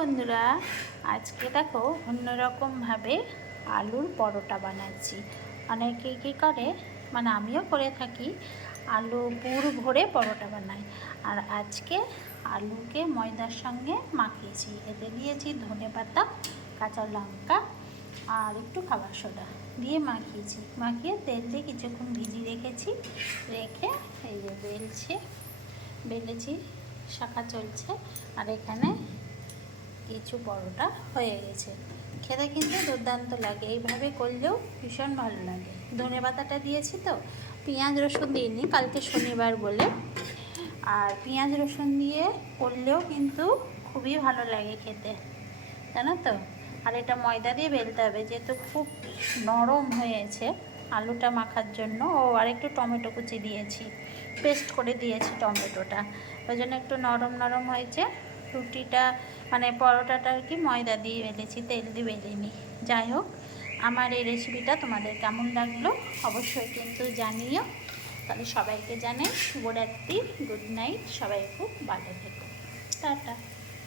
বন্ধুরা, আজকে দেখো অন্যরকমভাবে আলুর পরোটা বানাচ্ছি। অনেকে কী করে, মানে আমিও করে থাকি, আলু পুর ভরে পরোটা বানাই। আর আজকে আলুকে ময়দার সঙ্গে মাখিয়েছি। এতে দিয়েছি ধনেপাতা, কাঁচা লঙ্কা আর একটু খাবার সোডা দিয়ে মাখিয়েছি। মাখিয়ে তেল দিয়ে কিছুক্ষণ ভিজিয়ে রেখেছি। রেখে এই যে বেলেছি, শাঁখা চলছে। আর এখানে কিছু পরোটা হয়ে গেছে। খেতে কিন্তু দুর্দান্ত লাগে, এইভাবে করলেও ভীষণ ভালো লাগে। ধনেপাতাটা দিয়েছি তো, পেঁয়াজ রসুন দিইনি, কালকে শনিবার বলে। আর পেঁয়াজ রসুন দিয়ে করলেও কিন্তু খুবই ভালো লাগে খেতে, জানো তো। আর এটা ময়দা দিয়ে বেলতে হবে, যেহেতু খুব নরম হয়েছে আলুটা মাখার জন্য। আর একটু টমেটো কুচি দিয়েছি, পেস্ট করে দিয়েছি টমেটোটা, ওই জন্য একটু নরম নরম হয়েছে। রুটিটা মানে পরোটাটা আর কি ময়দা দিয়ে বেলেছি, তেল দিয়ে বেলিনি। যাই হোক, আমার এই রেসিপিটা তোমাদের কেমন লাগলো অবশ্যই কিন্তু জানিও। তাহলে সবাইকে জানাই শুভরাত্রি, গুড নাইট, সবাই খুব ভালো থেকো, টাটা।